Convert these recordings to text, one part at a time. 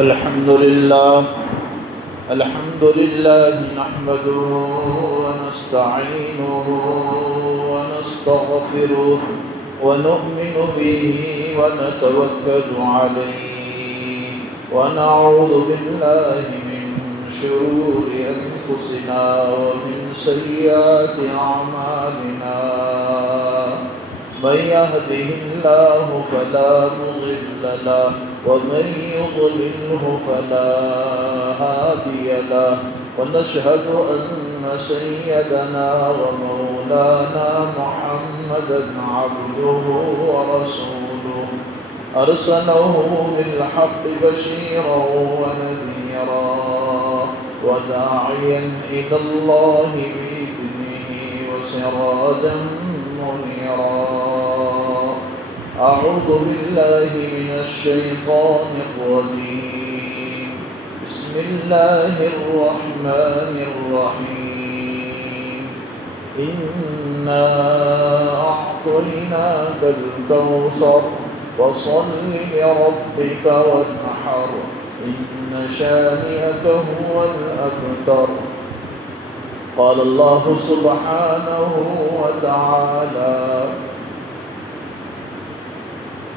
الحمد لله نحمده ونستعينه ونستغفره ونؤمن به ونتوكل عليه ونعوذ بالله من شرور أنفسنا ومن سيئات أعمالنا من يهده الله فلا مضل له ومن يضلله فلا هادي له ونشهد أن سيدنا ومولانا محمدا عبده ورسوله أرسله بالحق بشيرا ونذيرا وداعيا إلى الله بإذنه وسراجا منيرا أعوذ بالله من الشيطان الرجيم بسم الله الرحمن الرحيم إنا أعطيناك الكوثر فصل لربك وانحر إن شانئك هو الأبتر قال الله سبحانه وتعالى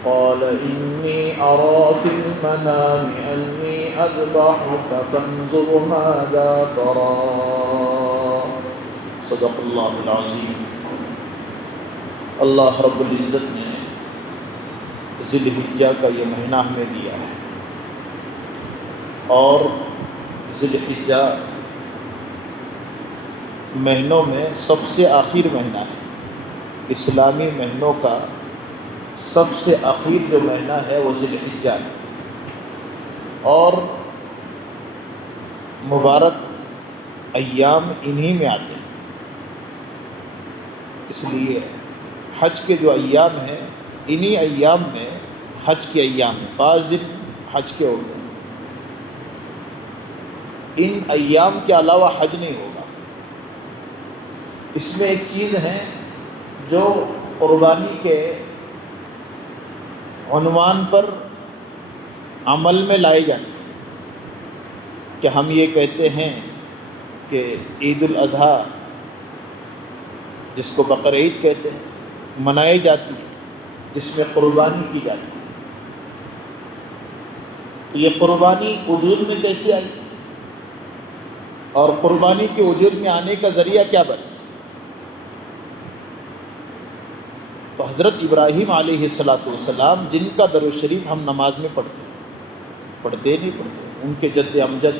قال إني أرى في المنام أني أذبحك فانظر ماذا ترى صدق اللہ العظیم۔ اللہ رب العزت نے ذی الحجہ کا یہ مہینہ ہمیں دیا ہے، اور ذی الحجہ مہینوں میں سب سے آخر مہینہ ہے۔ اسلامی مہینوں کا سب سے آخر جو مہینہ ہے وہ ذی الحجہ ہے، اور مبارک ایام انہی میں آتے ہیں۔ اس لیے حج کے جو ایام ہیں انہی ایام میں حج کے ایام ہیں، 5 دن حج کے ہوتے ہیں۔ ان ایام کے علاوہ حج نہیں ہوگا۔ اس میں ایک چیز ہے جو قربانی کے عنوان پر عمل میں لائی جاتی ہے، کہ ہم یہ کہتے ہیں کہ عید الاضحیٰ، جس کو بقرعید کہتے ہیں، منائی جاتی ہے، جس میں قربانی کی جاتی ہے۔ یہ قربانی وجود میں کیسے آئی، اور قربانی کے وجود میں آنے کا ذریعہ کیا بنا؟ تو حضرت ابراہیم علیہ السلام جن کا درود شریف ہم نماز میں پڑھتے ہیں، نہیں پڑھتے، ان کے جد امجد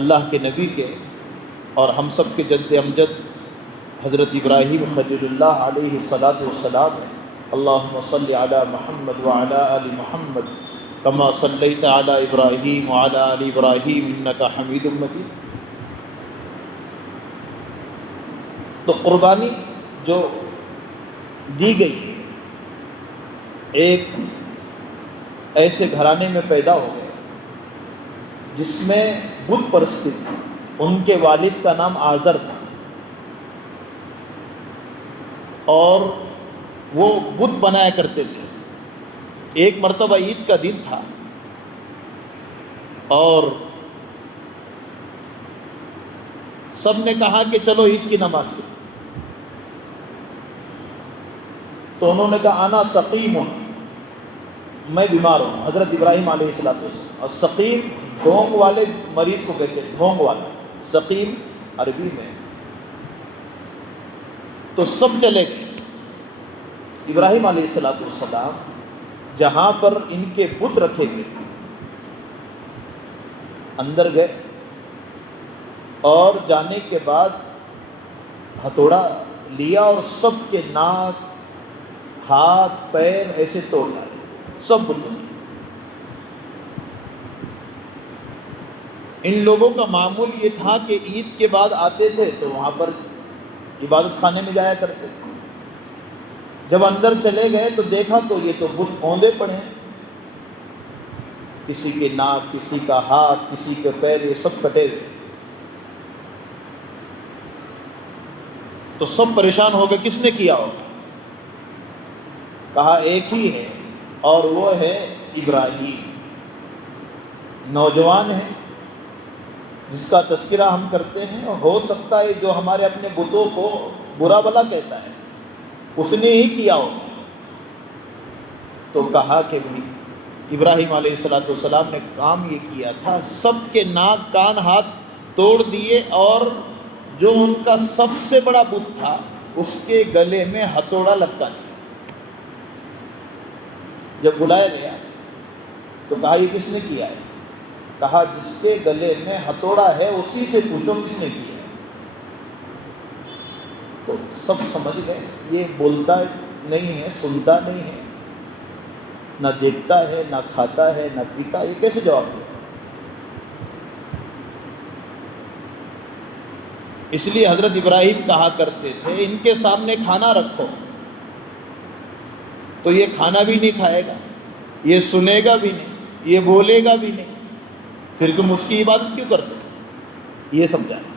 اللہ کے نبی کے اور ہم سب کے جد امجد حضرت ابراہیم خلیل اللہ علیہ السلام ہے۔ اللہم صلی علی محمد وعلی آل محمد کما صلیت علی ابراہیم وعلی آل ابراہیم انک حمید مجید۔ تو قربانی جو دی گئی ایک ایسے گھرانے میں پیدا ہو گئے جس میں بت پرستی تھی۔ ان کے والد کا نام آزر تھا، اور وہ بت بنایا کرتے تھے۔ ایک مرتبہ عید کا دن تھا، اور سب نے کہا کہ چلو عید کی نماز پڑھیں۔ تو انہوں نے کہا انا سقیم ہوں، میں بیمار ہوں۔ حضرت ابراہیم علیہ السلام، اور سقیم ڈھونگ والے مریض کو کہتے ہیں، ڈھونگ والا، سقیم عربی میں۔ تو سب چلے گئے۔ ابراہیم علیہ السلام جہاں پر ان کے بت رکھے گئے تھے اندر گئے، اور جانے کے بعد ہتھوڑا لیا اور سب کے ناک، ہاتھ، پیر ایسے توڑ ڈالے، سب بتوں کے۔ ان لوگوں کا معمول یہ تھا کہ عید کے بعد آتے تھے تو وہاں پر عبادت خانے میں جایا کرتے تھے۔ جب اندر چلے گئے تو دیکھا تو یہ تو بت اوندے پڑے ہیں، کسی کے ناک، کسی کا ہاتھ، کسی کے پیر، یہ سب کٹے ہوئے۔ تو سب پریشان ہو گئے، کس نے کیا ہوگا؟ کہا ایک ہی ہے، اور وہ ہے ابراہیم۔ نوجوان ہے جس کا تذکرہ ہم کرتے ہیں، ہو سکتا ہے جو ہمارے اپنے بتوں کو برا بھلا کہتا ہے اس نے ہی کیا ہو۔ تو کہا کہ بھائی ابراہیم علیہ السلام نے کام یہ کیا تھا، سب کے ناک کان ہاتھ توڑ دیے، اور جو ان کا سب سے بڑا بت تھا اس کے گلے میں ہتھوڑا لٹکا دیا۔ جب بلایا گیا تو کہا یہ کس نے کیا ہے؟ کہا جس کے گلے میں ہتھوڑا ہے اسی سے پوچھو کس نے کیا ہے۔ تو سب سمجھ گئے یہ بولتا نہیں ہے، سنتا نہیں ہے، نہ دیکھتا ہے، نہ کھاتا ہے، نہ پیتا، یہ کیسے جواب دے؟ اس لیے حضرت ابراہیم کہا کرتے تھے ان کے سامنے کھانا رکھو تو یہ کھانا بھی نہیں کھائے گا، یہ سنے گا بھی نہیں، یہ بولے گا بھی نہیں، پھر تم اس کی عبادت کیوں کرتے؟ یہ سمجھانا۔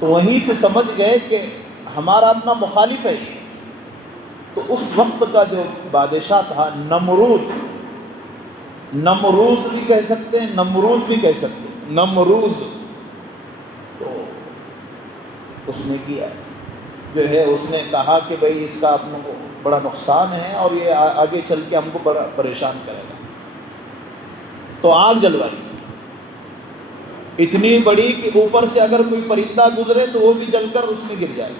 تو وہیں سے سمجھ گئے کہ ہمارا اپنا مخالف ہے یہ۔ تو اس وقت کا جو بادشاہ تھا نمروز بھی کہہ سکتے ہیں، نمرود بھی کہہ سکتے ہیں، نمروز، تو اس نے کیا جو ہے، اس نے کہا کہ بھئی اس کا اپنے کو بڑا نقصان ہے اور یہ آگے چل کے ہم کو بڑا پریشان کرے گا، تو آگ جلوائی اتنی بڑی کہ اوپر سے اگر کوئی پرندہ گزرے تو وہ بھی جل کر اس میں گر جائے۔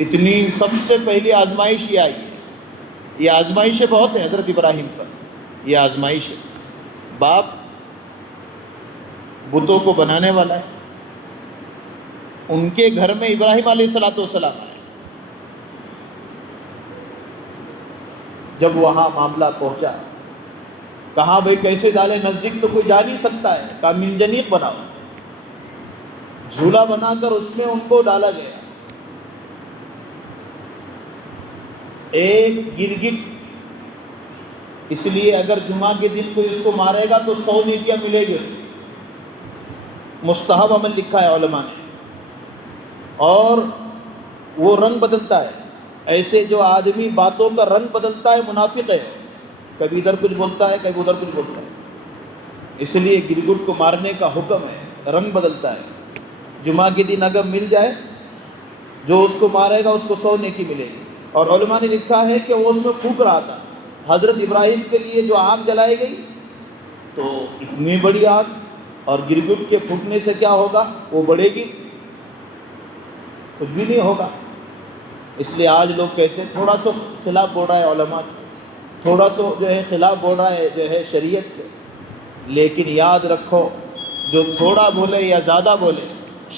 اتنی سب سے پہلی آزمائش یہ آئی ہے۔ یہ آزمائشیں بہت ہیں حضرت ابراہیم پر، یہ آزمائش ہے۔ باپ بتوں کو بنانے والا ہے، ان کے گھر میں ابراہیم علیہ السلام آئے۔ جب وہاں معاملہ پہنچا، کہا بھئی کیسے ڈالے، نزدیک تو کوئی جا نہیں سکتا ہے، کہا منجنیق بناؤ، جھولا بنا کر اس میں ان کو ڈالا گیا۔ ایک گرگٹ، اس لیے اگر جمعہ کے دن کوئی اس کو مارے گا تو 100 نیکیاں ملے گی اس کو، مستحب عمل لکھا ہے علماء نے۔ اور وہ رنگ بدلتا ہے، ایسے جو آدمی باتوں کا رنگ بدلتا ہے منافق ہے، کبھی ادھر کچھ بولتا ہے کبھی ادھر کچھ بولتا ہے، اس لیے گرگٹ کو مارنے کا حکم ہے، رنگ بدلتا ہے۔ جمعہ کے دن اگر مل جائے جو اس کو مارے گا اس کو 100 نیکی ملے گی۔ اور علماء نے لکھا ہے کہ وہ اس میں پھونک رہا تھا، حضرت ابراہیم کے لیے جو آگ جلائی گئی تو اتنی بڑی آگ، اور گرگٹ کے پھونکنے سے کیا ہوگا، وہ بڑھے گی، کچھ بھی نہیں ہوگا۔ اس لیے آج لوگ کہتے ہیں تھوڑا سا خلاف بول رہا ہے علماء کے، تھوڑا سا جو ہے خلاف بول رہا ہے جو ہے شریعت کے، لیکن یاد رکھو جو تھوڑا بولے یا زیادہ بولے،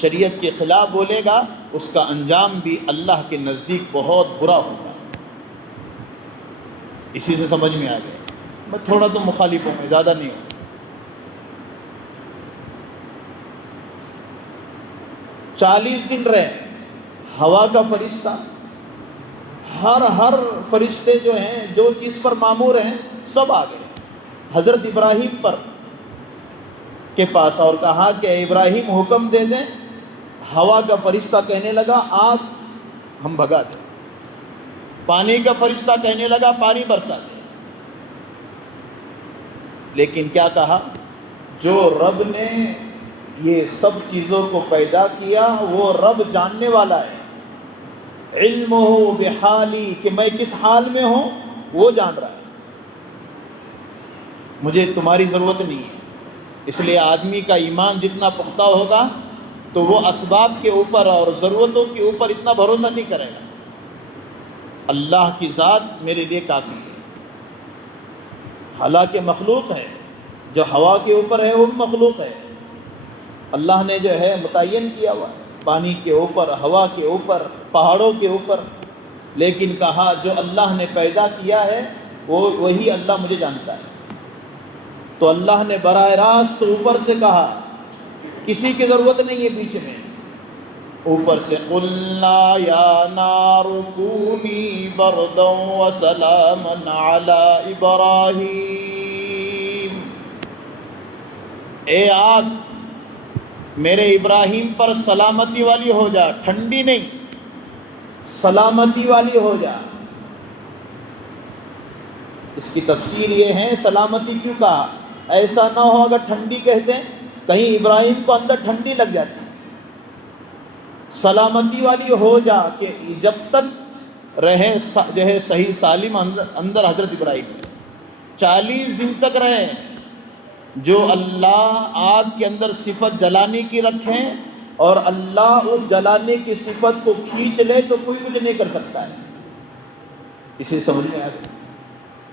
شریعت کے خلاف بولے گا، اس کا انجام بھی اللہ کے نزدیک بہت برا ہوگا۔ اسی سے سمجھ میں آ گیا، میں تھوڑا تو مخالف ہوں، میں زیادہ نہیں ہوں۔ 40 دن رہے، ہوا کا فرشتہ، ہر فرشتے جو ہیں جو چیز پر مامور ہیں سب آ گئے حضرت ابراہیم پر کے پاس، اور کہا کہ اے ابراہیم حکم دے دیں۔ ہوا کا فرشتہ کہنے لگا آگ ہم بھگا دیں، پانی کا فرشتہ کہنے لگا پانی برسا دیں، لیکن کیا کہا، جو رب نے یہ سب چیزوں کو پیدا کیا وہ رب جاننے والا ہے، علمہ بحالی، کہ میں کس حال میں ہوں وہ جان رہا ہے، مجھے تمہاری ضرورت نہیں ہے۔ اس لیے آدمی کا ایمان جتنا پختہ ہوگا تو وہ اسباب کے اوپر اور ضرورتوں کے اوپر اتنا بھروسہ نہیں کرے گا، اللہ کی ذات میرے لیے کافی ہے۔ حالانکہ مخلوق ہے، جو ہوا کے اوپر ہے وہ مخلوق ہے، اللہ نے جو ہے متعین کیا ہوا ہے، پانی کے اوپر، ہوا کے اوپر، پہاڑوں کے اوپر، لیکن کہا جو اللہ نے پیدا کیا ہے وہی اللہ مجھے جانتا ہے۔ تو اللہ نے براہ راست اوپر سے کہا، کسی کی ضرورت نہیں ہے بیچ میں، اوپر سے قلنا یا نار کونی بردا وسلاما علی ابراہیم، اے آگ میرے ابراہیم پر سلامتی والی ہو جا، ٹھنڈی نہیں، سلامتی والی ہو جا۔ اس کی تفسیر یہ ہے سلامتی کیوں کہا، ایسا نہ ہو اگر ٹھنڈی کہتے ہیں کہیں ابراہیم کو اندر ٹھنڈی لگ جاتی، سلامتی والی ہو جا کہ جب تک رہے جو ہے صحیح سالم اندر حضرت ابراہیم 40 دن تک رہے، جو اللہ آگ کے اندر صفت جلانے کی رکھیں اور اللہ اس جلانے کی صفت کو کھینچ لے تو کوئی کچھ نہیں کر سکتا ہے۔ اسے سمجھ میں آ گیا،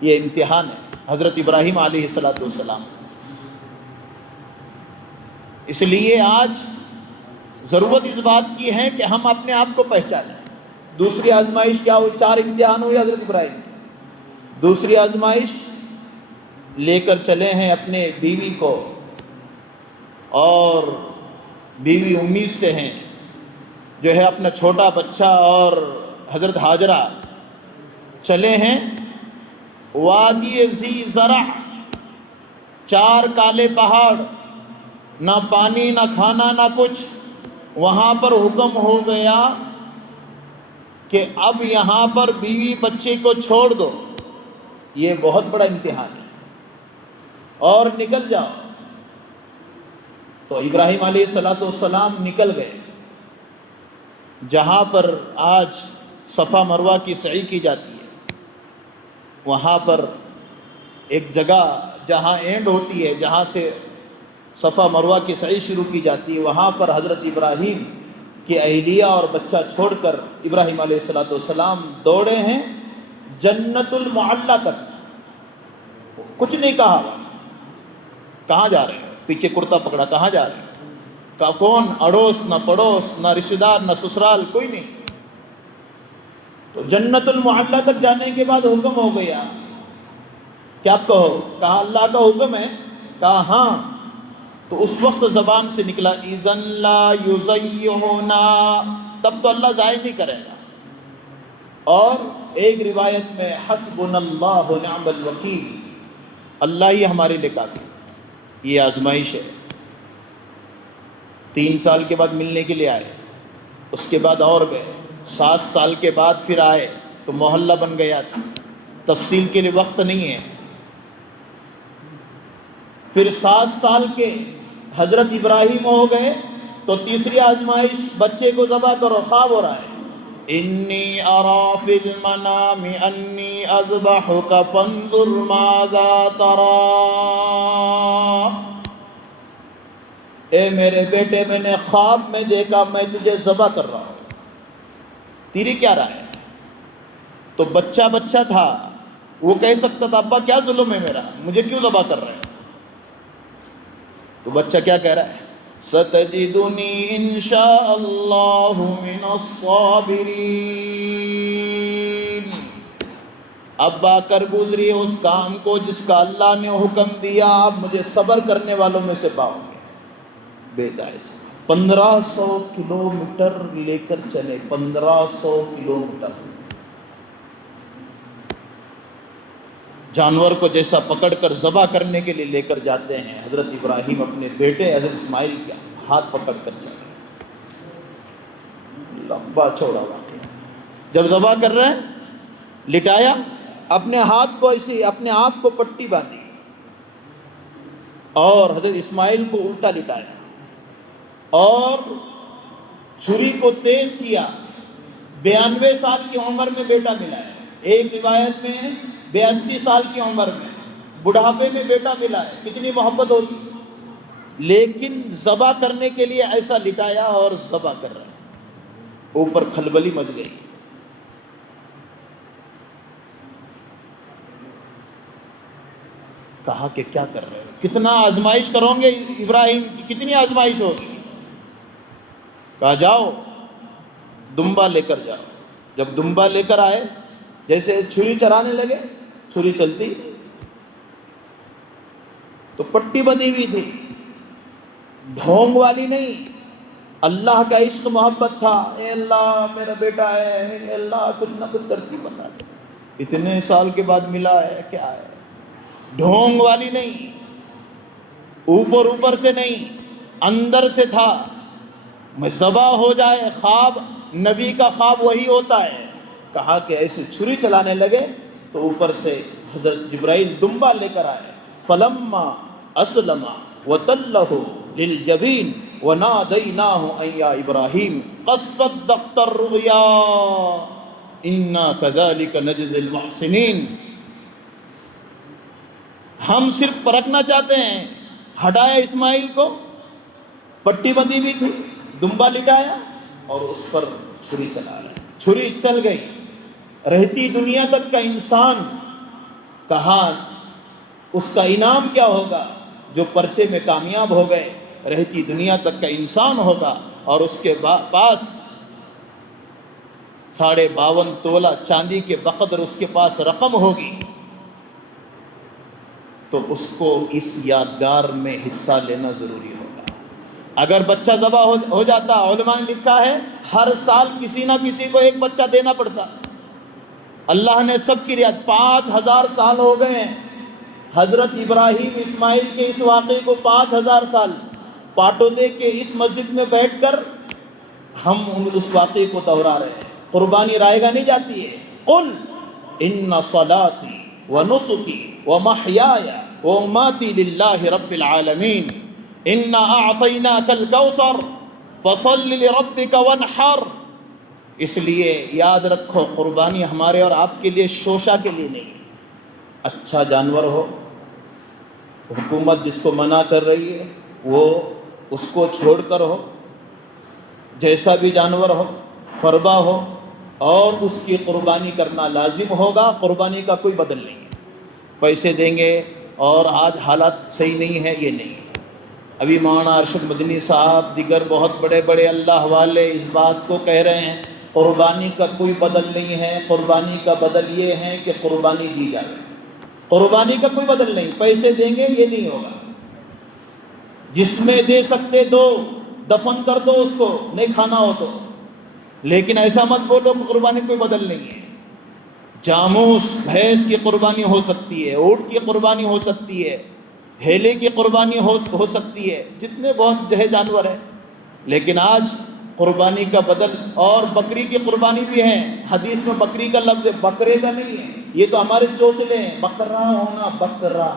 یہ امتحان ہے حضرت ابراہیم علیہ السلام۔ اس لیے آج ضرورت اس بات کی ہے کہ ہم اپنے آپ کو پہچانیں۔ دوسری آزمائش کیا ہوئی؟ 4 امتحان ہوئے حضرت ابراہیم کی۔ دوسری آزمائش لے کر چلے ہیں اپنے بیوی کو، اور بیوی امید سے ہیں، جو ہے اپنا چھوٹا بچہ اور حضرت ہاجرہ چلے ہیں وادی ذی زرع، 4 کالے پہاڑ، نہ پانی نہ کھانا نہ کچھ۔ وہاں پر حکم ہو گیا کہ اب یہاں پر بیوی بچے کو چھوڑ دو، یہ بہت بڑا امتحان ہے، اور نکل جاؤ۔ تو ابراہیم علیہ السلام نکل گئے جہاں پر آج صفا مروہ کی سعی کی جاتی ہے، وہاں پر ایک جگہ جہاں اینڈ ہوتی ہے، جہاں سے صفا مروہ کی سعی شروع کی جاتی ہے، وہاں پر حضرت ابراہیم کی اہلیہ اور بچہ چھوڑ کر ابراہیم علیہ السلام دوڑے ہیں جنت المعلیٰ تک۔ کچھ نہیں کہا، کہاں جا رہے ہیں؟ پیچھے کرتا پکڑا، کہاں جا رہے ہیں؟ کہا کون؟ اڑوس نہ پڑوس نہ رشتہ دار نہ سسرال، کوئی نہیں۔ تو جنت المعلیٰ تک جانے کے بعد حکم ہو گیا کہ آپ کہو، کہا اللہ کا حکم ہے، کہا ہاں۔ تو اس وقت زبان سے نکلا اذن لا یضیعنا، تب تو اللہ ضائع نہیں کرے گا۔ اور ایک روایت میں حسبنا اللہ نعم الوکیل، اللہ ہی ہمارے لیے کافی۔ یہ آزمائش ہے۔ 3 سال کے بعد ملنے کے لیے آئے، اس کے بعد اور گئے، 7 سال کے بعد پھر آئے تو محلہ بن گیا تھا، تفصیل کے لیے وقت نہیں ہے۔ پھر 7 سال کے حضرت ابراہیم ہو گئے تو تیسری آزمائش، بچے کو ذبح کرو، خواب ہو رہا ہے، انی ارا فی المنام انی اذبحک فانظر ماذا تری، اے میرے بیٹے میں نے خواب میں دیکھا میں تجھے ذبح کر رہا ہوں، تیری کیا رائے ہے؟ تو بچہ تھا، وہ کہہ سکتا تھا ابا کیا ظلم ہے میرا، مجھے کیوں ذبح کر رہے ہیں؟ تو بچہ کیا کہہ رہا ہے؟ ستجدنی انشاء اللہ من الصابرین، ابا کر گزری اس کام کو جس کا اللہ نے حکم دیا، آپ مجھے صبر کرنے والوں میں سے پاؤ گے۔ بیدائز 1500 کلومیٹر لے کر چلے، 1500 کلومیٹر، جانور کو جیسا پکڑ کر ذبح کرنے کے لیے لے کر جاتے ہیں، حضرت ابراہیم اپنے بیٹے حضرت اسماعیل کے ہاتھ پکڑ کر چلے، لمبا چوڑا واقعہ۔ جب ذبح کر رہے ہیں، لٹایا، اپنے ہاتھ کو ایسے اپنے آپ کو پٹی باندھی اور حضرت اسماعیل کو الٹا لٹایا اور چھری کو تیز کیا۔ 92 سال کی عمر میں بیٹا ملا ہے، ایک روایت میں 82 سال کی عمر میں بڑھاپے میں بیٹا ملا ہے، کتنی محبت ہوگی، لیکن ذبح کرنے کے لیے ایسا لٹایا اور ذبح کر رہا ہے، اوپر کھلبلی مچ گئی۔ کہا کہ کیا کر رہے ہو، کتنا آزمائش کرو گے ابراہیم کی، کتنی آزمائش ہوگی؟ کہا جاؤ دمبا لے کر جاؤ۔ جب دمبا لے کر آئے، جیسے چھری چرانے لگے، چھری چلتی تو پٹی بندھی ہوئی تھی، ڈھونگ والی نہیں، اللہ کا عشق محبت تھا، اے اللہ میرا بیٹا ہے، اے اللہ کچھ نہ کچھ ترتیب بتا دے، اتنے سال کے بعد ملا ہے، کیا ہے، ڈھونگ والی نہیں، اوپر سے نہیں، اندر سے تھا، میں ذبح ہو جائے۔ خواب نبی کا خواب وہی ہوتا ہے۔ کہا کہ ایسے چھری چلانے لگے تو اوپر سے حضرت جبرائیل دمبا لے کر آئے. فلما اسلم وتلہ للجبین ونادیناہ ان یا ابراہیم قد صدقت الرؤیا انا کذلک نجزی المحسنین. ہم صرف پرکھنا چاہتے ہیں. ہٹایا اسماعیل کو, پٹی بندھی بھی تھی, دمبا لٹایا اور اس پر چھری چلا رہے. چھری چل گئی. رہتی دنیا تک کا انسان کہاں, اس کا انعام کیا ہوگا؟ جو پرچے میں کامیاب ہو گئے. رہتی دنیا تک کا انسان ہوگا اور اس کے پاس 52.5 تولہ چاندی کے بقدر اس کے پاس رقم ہوگی, تو اس کو اس یادگار میں حصہ لینا ضروری ہوگا. اگر بچہ ذبح ہو جاتا, علماء نے لکھا ہے ہر سال کسی نہ کسی کو ایک بچہ دینا پڑتا. اللہ نے سب کی رعایت. 5000 سال ہو گئے ہیں حضرت ابراہیم اسماعیل کے اس واقعے کو. 5000 سال پاٹودے کے اس مسجد میں بیٹھ کر ہم اس واقعے کو دہرا رہے ہیں. قربانی رائے گاہ نہیں جاتی ہے. قل ان صلاتی ونسکی ومحیای ومماتی للہ رب العالمین انا اعطیناک الکوثر فصل لربک وانحر. اس لیے یاد رکھو, قربانی ہمارے اور آپ کے لیے شوشہ کے لیے نہیں. اچھا جانور ہو, حکومت جس کو منع کر رہی ہے وہ اس کو چھوڑ کر ہو, جیسا بھی جانور ہو, فربا ہو, اور اس کی قربانی کرنا لازم ہوگا. قربانی کا کوئی بدل نہیں ہے. پیسے دیں گے اور آج حالات صحیح نہیں ہے, یہ نہیں. ابھی مولانا ارشد مدنی صاحب دیگر بہت بڑے بڑے اللہ والے اس بات کو کہہ رہے ہیں قربانی کا کوئی بدل نہیں ہے. قربانی کا بدل یہ ہے کہ قربانی دی جائے. قربانی کا کوئی بدل نہیں. پیسے دیں گے یہ نہیں ہوگا. جس میں دے سکتے دو, دفن کر دو اس کو, نہیں کھانا ہو تو. لیکن ایسا مت بولو کہ قربانی کوئی بدل نہیں ہے. جاموس بھینس کی قربانی ہو سکتی ہے, اونٹ کی قربانی ہو سکتی ہے, ہیلے کی قربانی ہو سکتی ہے, جتنے بہت جانور ہیں. لیکن آج قربانی کا بدل, اور بکری کی قربانی بھی ہے. حدیث میں بکری کا لفظ ہے, بکرے کا نہیں ہے. یہ تو ہمارے چوچلے ہیں, بکرا ہونا, بکرا.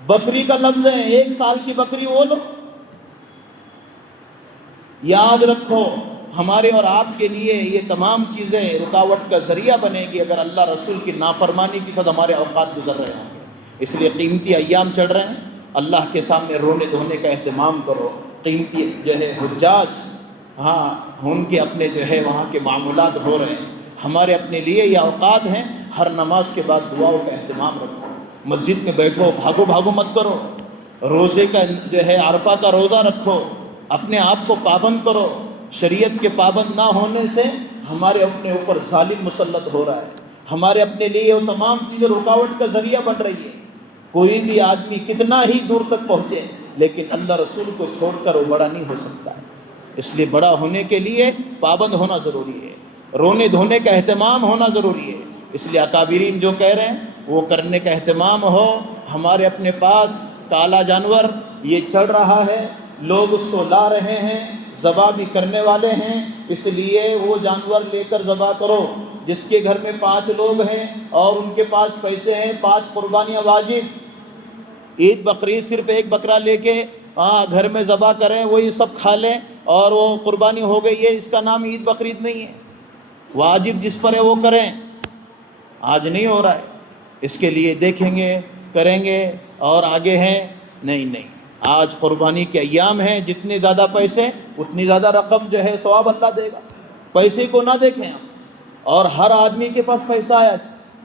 بکری کا لفظ ہے, 1 سال کی بکری وہ لو. یاد رکھو ہمارے اور آپ کے لیے یہ تمام چیزیں رکاوٹ کا ذریعہ بنے گی اگر اللہ رسول کی نافرمانی کے ساتھ ہمارے اوقات گزر رہے ہوں گے. اس لیے قیمتی ایام چڑھ رہے ہیں, اللہ کے سامنے رونے دھونے کا اہتمام کرو. قیمتی جو ہے حجاج, ہاں ان کے اپنے جو ہے وہاں کے معمولات ہو رہے ہیں. ہمارے اپنے لیے یہ اوقات ہیں. ہر نماز کے بعد دعاؤں کا اہتمام رکھو. مسجد میں بیٹھو, بھاگو مت کرو. روزے کا جو ہے عرفہ کا روزہ رکھو. اپنے آپ کو پابند کرو. شریعت کے پابند نہ ہونے سے ہمارے اپنے اوپر ظالم مسلط ہو رہا ہے. ہمارے اپنے لیے وہ تمام چیزیں رکاوٹ کا ذریعہ بن رہی ہے. کوئی بھی آدمی کتنا ہی دور تک پہنچے لیکن اللہ رسول کو چھوڑ کر وہ بڑا نہیں ہو سکتا. اس لیے بڑا ہونے کے لیے پابند ہونا ضروری ہے, رونے دھونے کا اہتمام ہونا ضروری ہے. اس لیے اکابرین جو کہہ رہے ہیں وہ کرنے کا اہتمام ہو. ہمارے اپنے پاس کالا جانور یہ چڑھ رہا ہے, لوگ اس کو لا رہے ہیں, ذبح بھی کرنے والے ہیں. اس لیے وہ جانور لے کر ذبح کرو. جس کے گھر میں 5 لوگ ہیں اور ان کے پاس پیسے ہیں, 5 قربانیاں واجب. عید بقرعید صرف 1 بکرا لے کے گھر میں ذبح کریں, وہی سب کھا لیں اور وہ قربانی ہو گئی ہے, اس کا نام عید بقرعید نہیں ہے. واجب جس پر ہے وہ کریں. آج نہیں ہو رہا ہے. اس کے لیے دیکھیں گے, کریں گے اور آگے ہیں. نہیں, آج قربانی کے ایام ہیں. جتنے زیادہ پیسے اتنی زیادہ رقم جو ہے ثواب اللہ دے گا. پیسے کو نہ دیکھیں آپ. اور ہر آدمی کے پاس پیسہ ہے.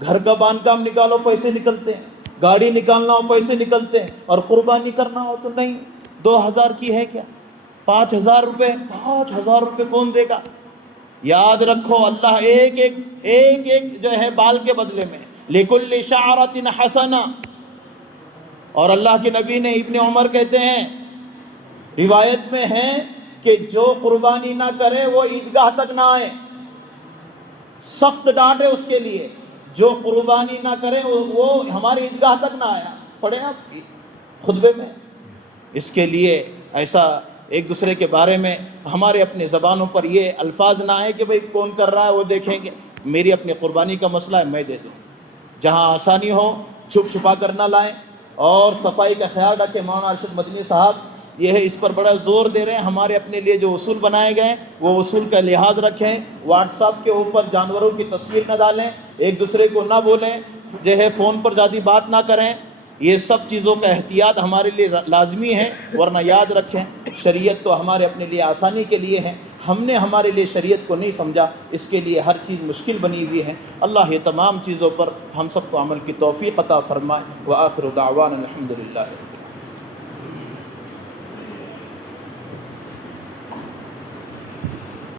گھر کا باندھ کام نکالو پیسے نکلتے ہیں, گاڑی نکالنا ہو پیسے نکلتے ہیں, اور قربانی کرنا ہو تو نہیں. 2000 کی ہے کیا, 5000 روپے. 5000 روپے کون دے گا؟ یاد رکھو اللہ ایک جو ہے بال کے بدلے میں لِكُلِّ شَعْرَةٍ حَسَنَةٍ. اور اللہ کے نبی نے, ابن عمر کہتے ہیں, روایت میں ہے کہ جو قربانی نہ کرے وہ عیدگاہ تک نہ آئے. سخت ڈانٹ ہے اس کے لیے. جو قربانی نہ کرے وہ ہماری عیدگاہ تک نہ آیا. پڑھیں آپ خطبے میں. اس کے لیے ایسا ایک دوسرے کے بارے میں ہمارے اپنے زبانوں پر یہ الفاظ نہ آئے کہ بھئی کون کر رہا ہے وہ دیکھیں گے. میری اپنی قربانی کا مسئلہ ہے, میں دے دوں. جہاں آسانی ہو چھپ چھپا کر نہ لائیں، اور صفائی کا خیال رکھیں۔ مولانا ارشد مدنی صاحب یہ ہے اس پر بڑا زور دے رہے ہیں، ہمارے اپنے لیے جو اصول بنائے گئے وہ اصول کا لحاظ رکھیں۔ واٹس ایپ کے اوپر جانوروں کی تصویر نہ ڈالیں، ایک دوسرے کو نہ بولیں، جو ہے فون پر زیادہ بات نہ کریں۔ یہ سب چیزوں کا احتیاط ہمارے لیے لازمی ہے، ورنہ یاد رکھیں شریعت تو ہمارے اپنے لیے آسانی کے لیے ہے، ہم نے ہمارے لیے شریعت کو نہیں سمجھا، اس کے لیے ہر چیز مشکل بنی ہوئی ہے۔ اللہ یہ تمام چیزوں پر ہم سب کو عمل کی توفیق عطا فرمائے۔ وآخر دعوانا الحمدللہ۔